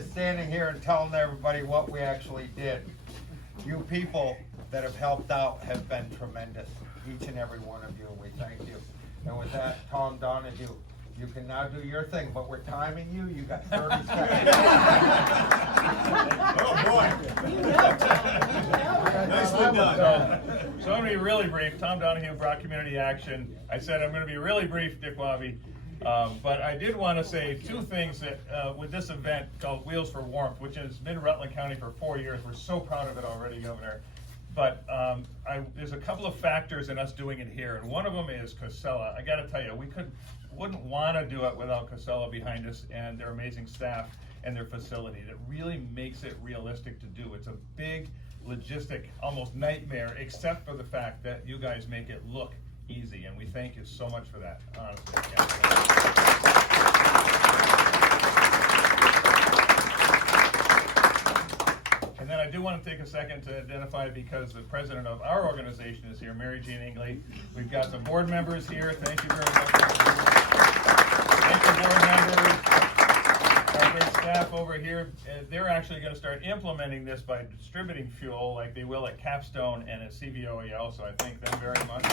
Standing here and telling everybody what we actually did. You people that have helped out have been tremendous, each and every one of you, and we thank you. And with that, Tom Donahue, you can now do your thing, but we're timing you. You got 30 seconds. Oh boy. Nicely done. So I'm going to be really brief. Tom Donahue, Brock Community Action. I said I'm going to be really brief, Dick Wabi. But I did want to say two things that with this event called Wheels for Warmth, which has been Rutland County for 4 years. We're so proud of it already, Governor. But there's a couple of factors in us doing it here, and one of them is Casella. I got to tell you, we wouldn't want to do it without Casella behind us and their amazing staff and their facility. That really makes it realistic to do. It's a big logistic, almost nightmare, except for the fact that you guys make it look easy, and we thank you so much for that, honestly. And then I do want to take a second to identify, because the president of our organization is here, Mary Jean Ingley. We've got some board members here. Thank you very much. Thank you, board members. Our great staff over here. They're actually going to start implementing this by distributing fuel like they will at Capstone and at CVOEL, so I thank them very much.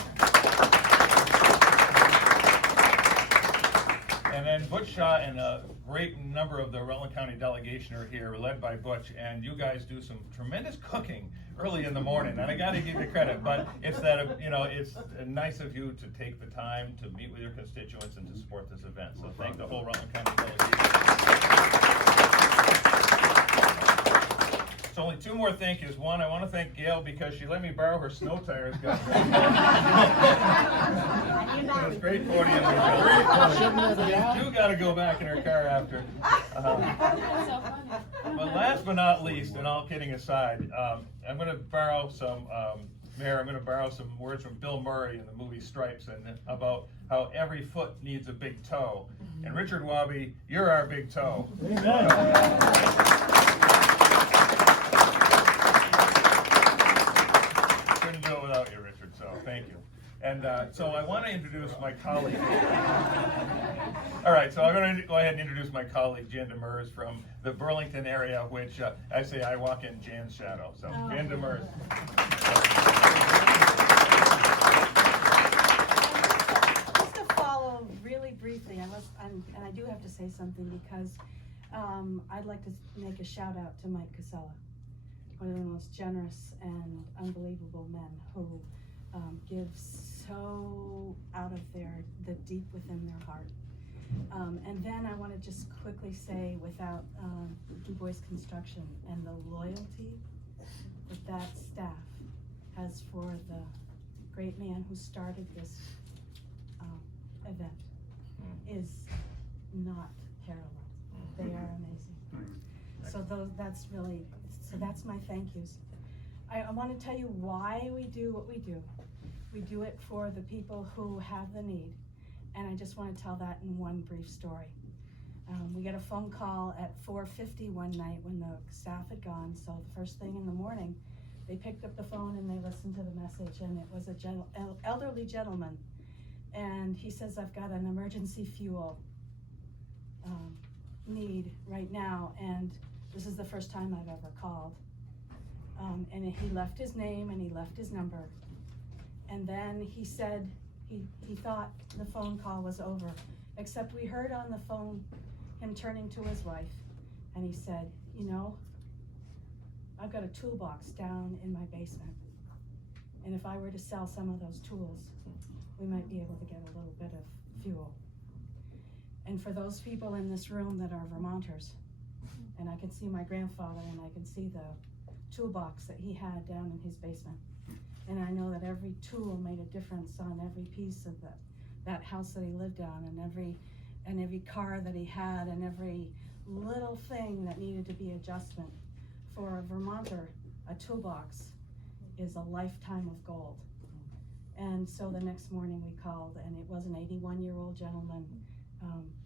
And then Butch Shaw and a great number of the Rutland County delegation are here, led by Butch, and you guys do some tremendous cooking early in the morning, and I got to give you credit, but it's that, it's nice of you to take the time to meet with your constituents and to support this event, so thank the whole Rutland County delegation. So only two more thank yous. One, I want to thank Gail because she let me borrow her snow tires. It was great for you. You got to go back in her car after. But last but not least, and all kidding aside, I'm going to borrow some, Mayor, I'm going to borrow some words from Bill Murray in the movie Stripes, and about how every foot needs a big toe. And Richard Wabi, you're our big toe. Couldn't do it without you, Richard, so thank you. And so I want to introduce my colleague. All right, so I'm going to go ahead and introduce my colleague, Jan Demers, from the Burlington area, which I say I walk in Jan's shadow. So, Jan Demers. Just to follow really briefly, and I do have to say something because I'd like to make a shout out to Mike Casella, one of the most generous and unbelievable men who gives so out of the deep within their heart. And then I want to just quickly say, without Du Bois Construction and the loyalty that staff has for the great man who started this event is not parallel. They are amazing. So that's my thank yous. I want to tell you why we do what we do. We do it for the people who have the need, and I just want to tell that in one brief story. We got a phone call at 4:50 one night when the staff had gone, so the first thing in the morning, they picked up the phone and they listened to the message, and it was an elderly gentleman, and he says, I've got an emergency fuel need right now, and this is the first time I've ever called. And he left his name and he left his number. And then he said he thought the phone call was over, except we heard on the phone him turning to his wife, and he said, I've got a toolbox down in my basement, and if I were to sell some of those tools, we might be able to get a little bit of fuel. And for those people in this room that are Vermonters, and I can see my grandfather and I can see the toolbox that he had down in his basement. And I know that every tool made a difference on every piece of that house that he lived on, and every car that he had, and every little thing that needed to be adjustment. For a Vermonter, a toolbox is a lifetime of gold. And so the next morning we called, and it was an 81-year-old gentleman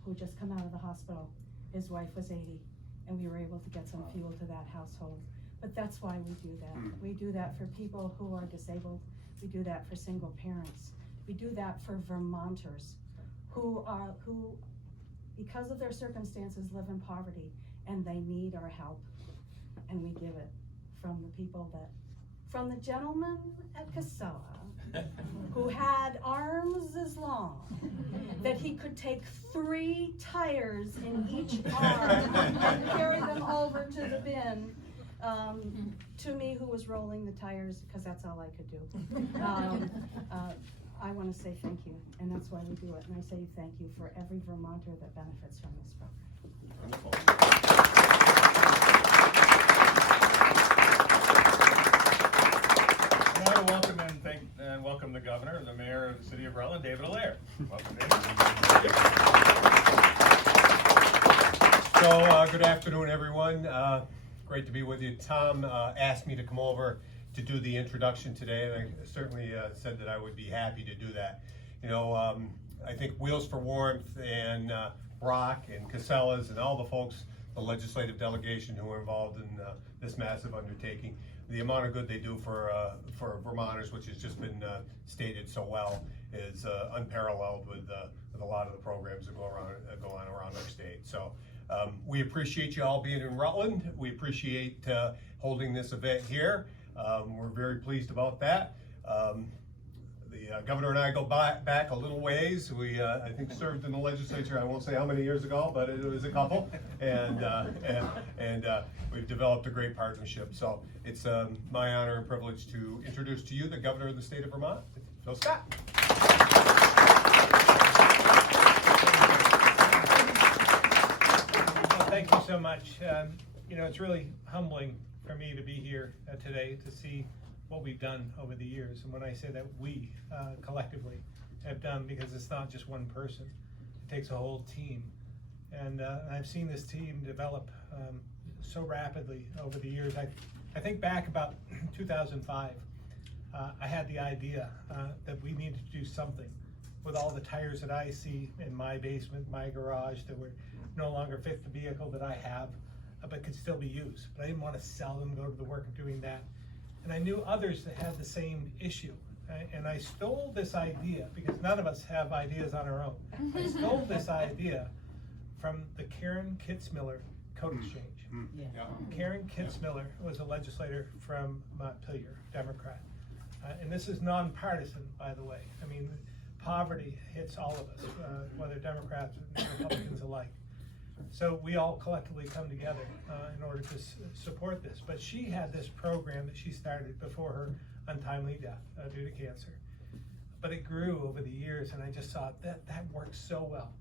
who just come out of the hospital. His wife was 80, and we were able to get some fuel to that household. But that's why we do that. We do that for people who are disabled. We do that for single parents. We do that for Vermonters who, because of their circumstances, live in poverty and they need our help, and we give it from the gentleman at Casella, who had arms as long that he could take 3 tires in each arm and carry them over to the bin, to me, who was rolling the tires, because that's all I could do. I want to say thank you, and that's why we do it. And I say thank you for every Vermonter that benefits from this program. I want to welcome and welcome the governor and the mayor of the city of Rutland, David Allaire. Welcome, David. So, good afternoon, everyone. Great to be with you. Tom asked me to come over to do the introduction today, and I certainly said that I would be happy to do that. You know, I think Wheels for Warmth and Brock and Casellas and all the folks, the legislative delegation who are involved in this massive undertaking, the amount of good they do for Vermonters, which has just been stated so well, is unparalleled with a lot of the programs that go on around our state. So we appreciate you all being in Rutland. We appreciate holding this event here. We're very pleased about that. The governor and I go back a little ways. We, I think, served in the legislature, I won't say how many years ago, but it was a couple. And we've developed a great partnership. So it's my honor and privilege to introduce to you the governor of the state of Vermont, Phil Scott. Well, thank you so much. You know, it's really humbling for me to be here today to see what we've done over the years. And when I say that we collectively have done, because it's not just one person, it takes a whole team. And I've seen this team develop so rapidly over the years. I think back about 2005, I had the idea that we needed to do something with all the tires that I see in my basement, my garage, that were no longer fit the vehicle that I have, but could still be used. But I didn't want to sell them, go to the work of doing that. And I knew others that had the same issue. And I stole this idea, because none of us have ideas on our own. I stole this idea from the Karen Kitzmiller Code Exchange. Yeah. Karen Kitzmiller was a legislator from Montpelier, Democrat. And this is nonpartisan, by the way. I mean, poverty hits all of us, whether Democrats or Republicans alike. So we all collectively come together in order to support this. But she had this program that she started before her untimely death due to cancer. But it grew over the years, and I just saw that works so well.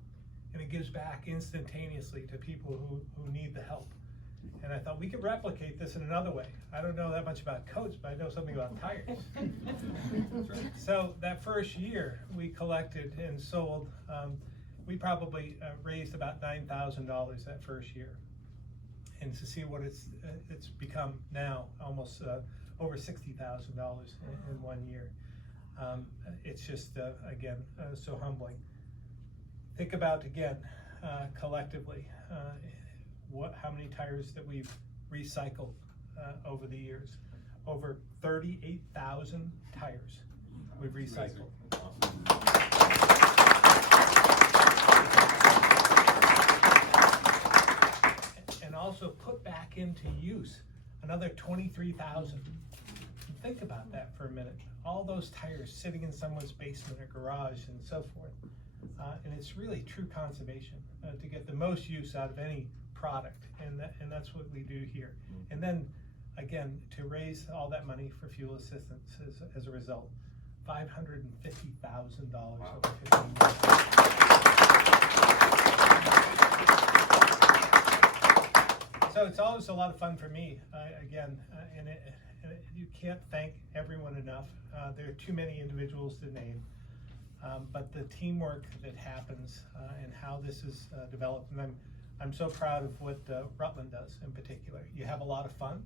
And it gives back instantaneously to people who need the help. And I thought we could replicate this in another way. I don't know that much about coats, but I know something about tires. So that first year, we collected and sold, we probably raised about $9,000 that first year. And to see what it's become now, almost over $60,000 in 1 year. It's just, again, so humbling. Think about, again, collectively, how many tires that we've recycled over the years. Over 38,000 tires we've recycled. And also put back into use another 23,000. Think about that for a minute. All those tires sitting in someone's basement or garage and so forth. And it's really true conservation to get the most use out of any product, and that's what we do here. And then again, to raise all that money for fuel assistance as a result, $550,000 over 15 years. So it's always a lot of fun for me, again, and you can't thank everyone enough. There are too many individuals to name. But the teamwork that happens and how this is developed, and I'm so proud of what Rutland does in particular. You have a lot of fun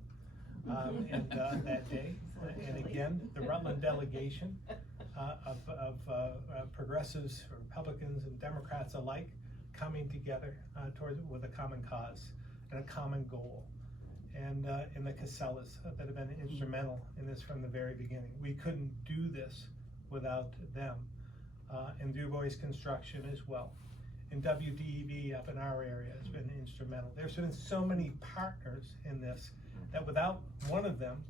and that day, and again, the Rutland delegation of progressives, Republicans, and Democrats alike coming together with a common cause and a common goal. And the Casellas that have been instrumental in this from the very beginning. We couldn't do this without them. And Du Bois Construction as well. and WDEV up in our area has been instrumental. There's been so many partners in this that without one of them,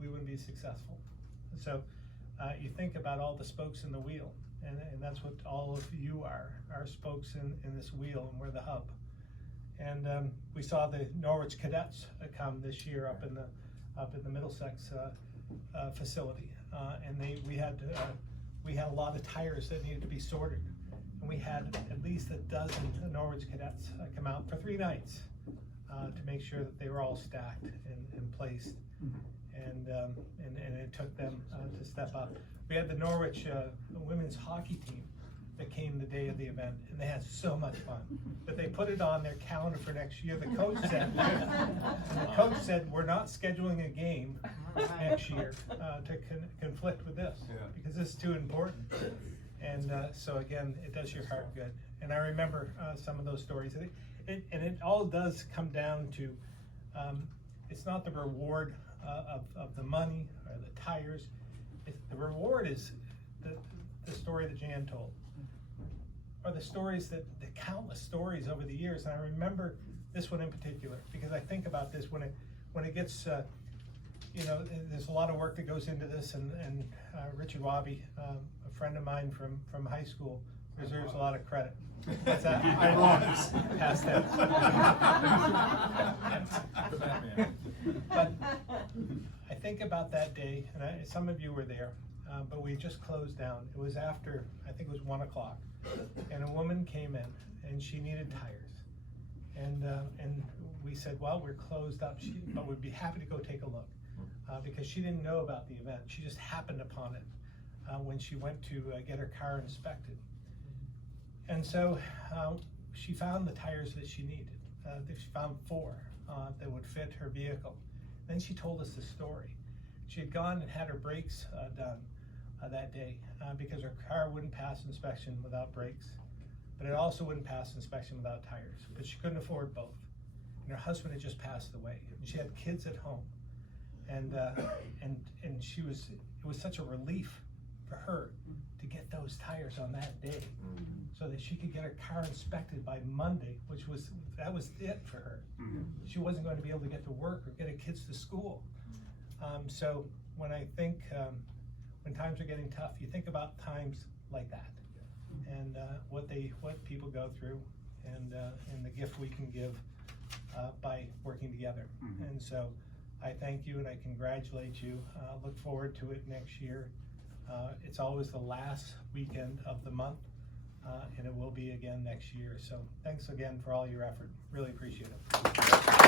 we wouldn't be successful. So you think about all the spokes in the wheel, and that's what all of you are spokes in this wheel, and we're the hub. And we saw the Norwich Cadets come this year up in the Middlesex facility, and we had a lot of tires that needed to be sorted, and we had at least a dozen Norwich Cadets come out for 3 nights to make sure that they were all stacked and placed, and it took them to step up. We had the Norwich women's hockey team that came the day of the event, and they had so much fun that they put it on their calendar for next year. The coach said, we're not scheduling a game next year to conflict with this, because this is too important. And so again, it does your heart good. And I remember some of those stories. And it all does come down to, it's not the reward of the money or the tires. The reward is the story that Jan told, or the stories the countless stories over the years. And I remember this one in particular, because I think about this when it gets, there's a lot of work that goes into this, and Richard Wabi, a friend of mine from high school, deserves a lot of credit. What's that? I was. Past that. But I think about that day, and some of you were there, but we just closed down. It was after, I think it was 1 o'clock, and a woman came in, and she needed tires. And we said, well, we're closed up, but we'd be happy to go take a look, because she didn't know about the event. She just happened upon it when she went to get her car inspected. And so she found the tires that she needed. She found 4 that would fit her vehicle. Then she told us the story. She had gone and had her brakes done that day because her car wouldn't pass inspection without brakes, but it also wouldn't pass inspection without tires, but she couldn't afford both. And her husband had just passed away, and she had kids at home. And it was such a relief for her to get those tires on that day, so that she could get her car inspected by Monday, that was it for her. She wasn't going to be able to get to work or get her kids to school. So when I think, when times are getting tough, you think about times like that, and what people go through, and the gift we can give by working together. And so I thank you and I congratulate you. Look forward to it next year. It's always the last weekend of the month, and it will be again next year. So thanks again for all your effort. Really appreciate it.